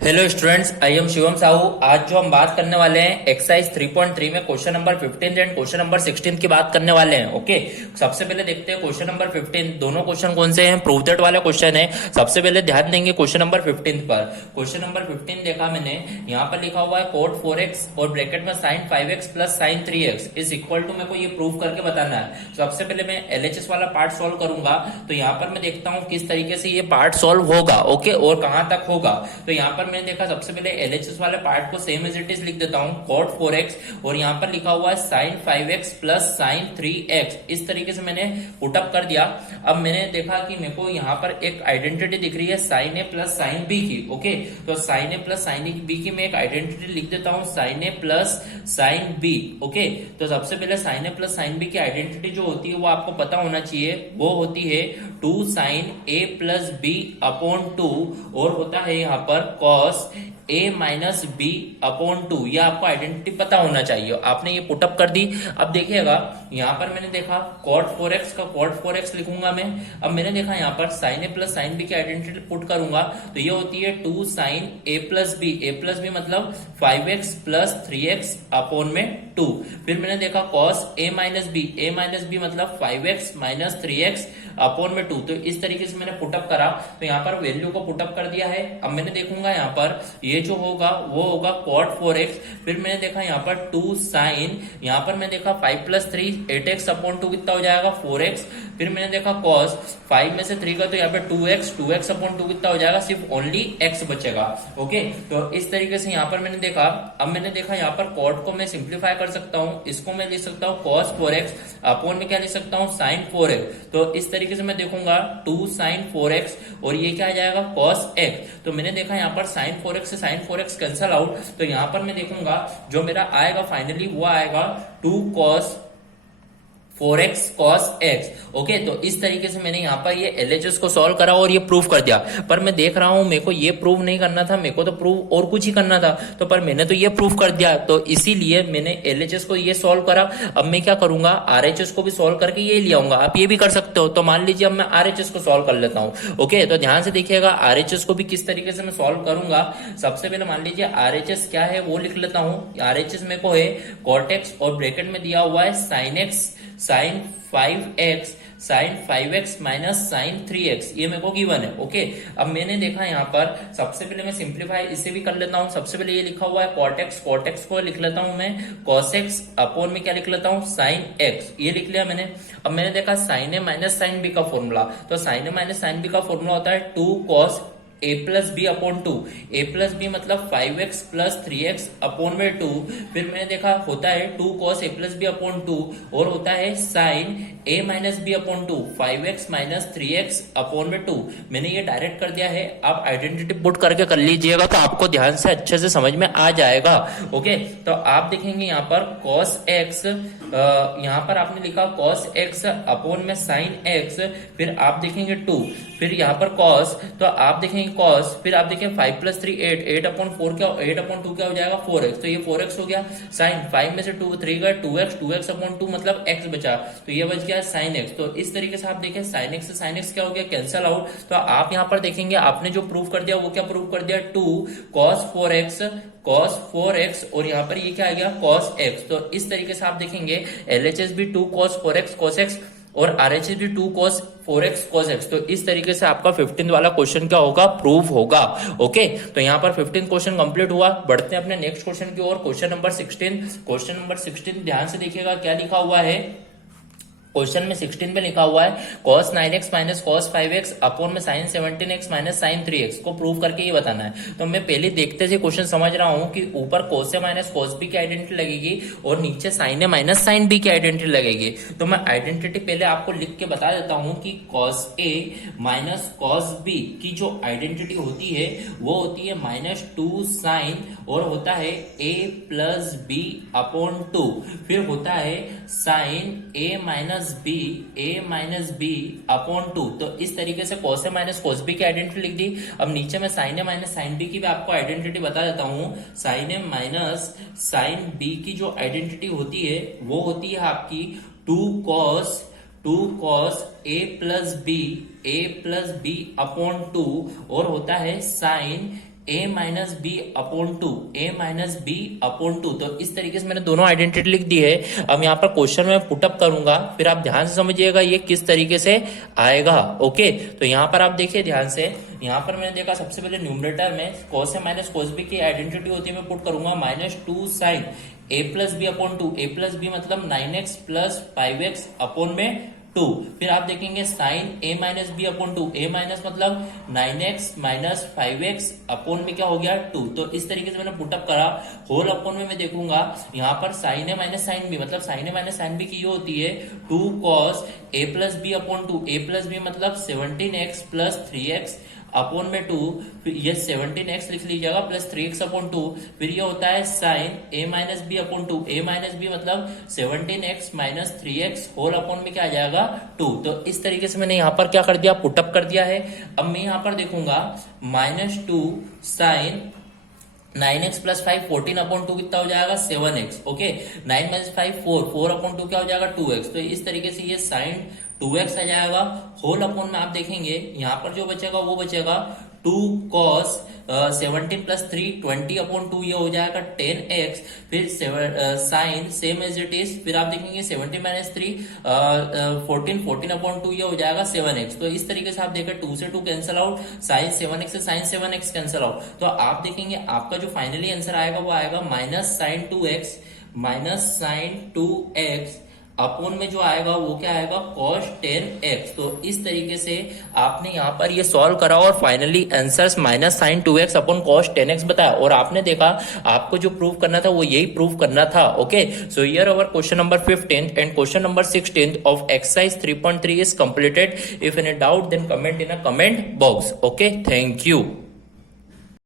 Hello students, I am Shivam Sahu. आज जो हम बात करने वाले हैं एक्सरसाइज 3.3 में question number 15 and question number 16 की बात करने वाले हैं। ओके, सबसे पहले देखते हैं क्वेश्चन नंबर 15। दोनों क्वेश्चन कौन से हैं? प्रूव दैट वाले क्वेश्चन है। सबसे पहले ध्यान देंगे क्वेश्चन नंबर 15 पर। क्वेश्चन नंबर 15 देखा मैंने, यहाँ पर लिखा हुआ है कोट 4x और ब्रैकेट में sine 5x plus sine 3x is equal to, मेरे को ये प्रूव करके बताना है। सबसे पहले मैं एलएचएस वाला पार्ट सॉल्व करूंगा, तो यहाँ पर मैं देखता हूँ किस तरीके से ये पार्ट सॉल्व होगा। ओके, और कहां तक होगा। तो यहाँ पर मैंने देखा, सबसे पहले एलएचएस वाले पार्ट को सेम एज इट इज लिख देता हूं, cot 4x और यहाँ पर लिखा हुआ है sin 5x plus sin 3x। इस तरीके से मैंने पुटअप कर दिया। अब मैंने देखा कि मेरे को यहाँ पर एक आइडेंटिटी दिख रही है sin a plus sin b की। ओके, तो sin a plus sin b की मैं एक आइडेंटिटी लिख देता हूँ, sin a plus sin b। Okay, तो सबसे पहले sin a plus sin b की आइडेंटिटी जो होती है वो आपको पता होना चाहिए। वो होती है 2 sin a plus b upon 2 और होता है यहाँ पर cos a minus B upon 2। यह आपको आइडेंटिटी पता होना चाहिए। आपने ये पुटअप कर दी। अब देखिएगा, यहाँ पर मैंने देखा cot 4x का cot 4x लिखूंगा मैं। अब मैंने देखा यहाँ पर sin a plus sin b की आइडेंटिटी पुट करूंगा, तो ये होती है 2 sin a plus b। a plus b मतलब 5x प्लस 3x अपॉन में 2। फिर मैंने देखा cos a minus b। a minus b मतलब 5x माइनस 3x अपॉन में 2। तो इस तरीके से मैंने पुटअप करा, तो यहाँ पर वैल्यू को पुटअप कर दिया है। अब मैंने देखूंगा यहाँ पर ये जो होगा वो होगा cot 4x। फिर मैंने देखा यहाँ पर 2 sin, यहाँ पर मैंने देखा 5 प्लस 3 8x अपॉन 2 कितना हो जाएगा 4x। फिर मैंने देखा cos 5 में से 3 का, तो यहाँ पे 2x अपॉन 2 कितना हो जाएगा, सिर्फ ओनली x बचेगा। ओके, तो इस तरीके से यहाँ पर मैंने देखा। अब मैंने देखा यहाँ पर cot को मैं सिंप्लीफाई कर सकता हूँ, इसको मैं लिख सकता हूँ cos 4x अपॉन में क्या लिख सकता हूँ sin 4x। तो इस तरीके से मैं देखूंगा 2 sin 4x और ये क्या आ जाएगा cos x। तो मैंने देखा यहाँ पर sin 4x से sin 4x कैंसल आउट, तो यहाँ पर मैं देखूंगा जो मेरा आएगा फाइनली वो आएगा 2 cos 4x cos x। Okay, तो इस तरीके से मैंने यहाँ पर ये एलएचएस को सॉल्व करा और ये प्रूव कर दिया। पर मैं देख रहा हूं मेरे को ये प्रूव नहीं करना था, मेरे को तो प्रूव और कुछ ही करना था। तो पर मैंने तो ये प्रूव कर दिया, तो इसीलिए मैंने एलएचएस को ये सॉल्व करा। अब मैं क्या करूंगा, आरएचएस को भी सॉल्व करके ये ले आऊंगा। आप ये भी कर सकते हो। तो मान लीजिए अब मैं आरएचएस को सॉल्व कर लेता हूँ। ओके, तो ध्यान से देखिएगा आरएचएस को भी किस तरीके से मैं सॉल्व करूंगा। सबसे पहले मान लीजिए आरएचएस क्या है वो लिख लेता हूँ। आरएचएस मेरे को है cot x और ब्रैकेट में दिया हुआ है sin x sin 5x sin 5x minus sin 3x, ये मेरे को गिवन है। ओके, अब मैंने देखा यहाँ पर सबसे पहले मैं सिंप्लीफाई इसे भी कर लेता हूँ। सबसे पहले ये लिखा हुआ है cot x को लिख लेता हूँ मैं cos x अपॉन में क्या लिख लेता हूँ sin x, ये लिख लिया मैंने। अब मैंने देखा sin a minus sin b का फॉर्मूला, तो sin a minus sin b का फॉर्मूला होता है 2 cos a plus B upon 2। a plus B मतलब 5x प्लस 3x अपॉन में 2। फिर मैंने देखा होता है 2 cos a plus B upon 2 और होता है sin a minus B upon 2 5x minus 3x upon में 2। मैंने ये डायरेक्ट कर दिया है। आप आइडेंटिटी पुट करके कर लीजिएगा तो आपको ध्यान से अच्छे से समझ में आ जाएगा। ओके, तो आप देखेंगे यहाँ पर cos x, यहाँ पर आपने लिखा cos x अपॉन में sin x, फिर आप देखेंगे 2, फिर यहाँ पर cos, तो आप देखेंगे cos, फिर आप देखें 5 प्लस 3 8, 8 अपॉन 4 क्या, 8 अपॉन 2 क्या हो जाएगा 4x, तो ये 4x हो गया। sin 5 में से 2 3 गए 2x, 2x अपॉन 2 मतलब x बचा, तो ये बच गया sin x। तो इस तरीके से आप देखें sin x से sin x क्या हो गया, कैंसल आउट। तो आप यहाँ पर देखेंगे आपने जो प्रूव कर दिया वो क्या प्रूव कर दिया, 2 cos 4x और यहाँ पर ये क्या आ गया cos x। तो इस तरीके से आप देखेंगे एलएचएस भी 2 cos 4x cos x और आरएचएस भी 2 cos 4x cos x। तो इस तरीके से आपका 15 वाला क्वेश्चन क्या होगा, प्रूव होगा। ओके, तो यहाँ पर 15 क्वेश्चन कंप्लीट हुआ। बढ़ते हैं अपने नेक्स्ट क्वेश्चन की ओर, क्वेश्चन नंबर 16। क्वेश्चन नंबर 16 ध्यान से देखिएगा क्या लिखा हुआ है। क्वेश्चन में 16 पे लिखा हुआ है cos 9x minus cos 5x upon में sin 17x minus sin 3x को प्रूव करके ये बताना है। तो मैं पहले देखते से क्वेश्चन समझ रहा हूं कि ऊपर cos a minus cos b की आइडेंटिटी लगेगी और नीचे sin a minus sin b की आइडेंटिटी लगेगी। तो मैं आइडेंटिटी पहले आपको लिख के बता देता हूं कि cos a minus cos b की जो आइडेंटिटी होती है वो होती है -2 sin और होता है a प्लस b अपॉन 2, फिर होता है sin a minus b upon 2। तो इस तरीके से cos a minus cos b की आइडेंटिटी लिख दी। अब नीचे में sin a minus sin b की भी आपको आइडेंटिटी बता देता हूं। sin a minus sin b की जो आइडेंटिटी होती है वो होती है आपकी 2 cos a plus B upon 2 और होता है sin a minus B upon two, A minus B upon two. तो इस तरीके से मैंने दोनों आइडेंटिटी लिख दी है। अब यहाँ पर क्वेश्चन में पुटअप करूंगा, फिर आप ध्यान से समझिएगा ये किस तरीके से आएगा। ओके, तो यहाँ पर आप देखिए ध्यान से, यहाँ पर मैंने देखा सबसे पहले न्यूमरेटर में cos ए माइनस cos बी की आइडेंटिटी होती है, मैं पुट करूंगा माइनस टू साइन ए प्लस बी अपॉन टू, ए प्लस बी मतलब 9x प्लस 5x अपॉन में 2। फिर आप देखेंगे sign A minus B upon two, A minus मतलब 9x माइनस 5x अपॉन में क्या हो गया 2। तो इस तरीके से मैंने पुटअप करा। होल अपॉन में मैं देखूंगा यहाँ पर साइन ए माइनस साइन बी मतलब साइन ए माइनस साइन बी की ये होती है 2 cos ए प्लस बी अपॉन टू, ए प्लस बी मतलब 17x प्लस 3x अपॉन में 2, फिर ये 17x लिख लीजिएगा प्लस 3x अपॉन 2। फिर ये होता है sine a minus B upon two, A minus B मतलब 17x minus 3x whole upon में क्या आ जाएगा 2। तो इस तरीके से मैंने यहाँ पर क्या कर दिया, पुटअप कर दिया है। अब मैं यहाँ पर देखूंगा minus two sine 9x plus 5 14 upon 2 कितना हो जाएगा 7x। ओके, 9 माइनस 5 4, 4 अपॉन 2 क्या हो जाएगा 2x। तो इस तरीके से ये साइन 2x आ जाएगा। होल अपॉन में आप देखेंगे यहाँ पर जो बचेगा वो बचेगा 2 cos 17 प्लस 3 20 अपॉन 2, ये हो जाएगा 10x। फिर sine same as it is, फिर आप देखेंगे 17 माइनस 3 14 14 अपॉन 2, ये हो जाएगा 7x। तो इस तरीके से आप देखें 2 से 2 कैंसिल आउट, साइन 7x से साइन 7x कैंसिल आउट। तो आप देखेंगे आपका जो फाइनली आंसर आएगा वो आएगा minus sine 2x, minus sine 2x upon में जो आएगा वो क्या आएगा cos 10x। तो इस तरीके से आपने यहाँ पर ये सॉल्व करा और finally answers minus sine 2x upon cos 10x बताया। और आपने देखा आपको जो प्रूव करना था वो यही प्रूव करना था। Okay, so here our question number 15 and question number 16 of exercise 3.3 is completed. If any doubt then comment in a comment box. Okay, thank you.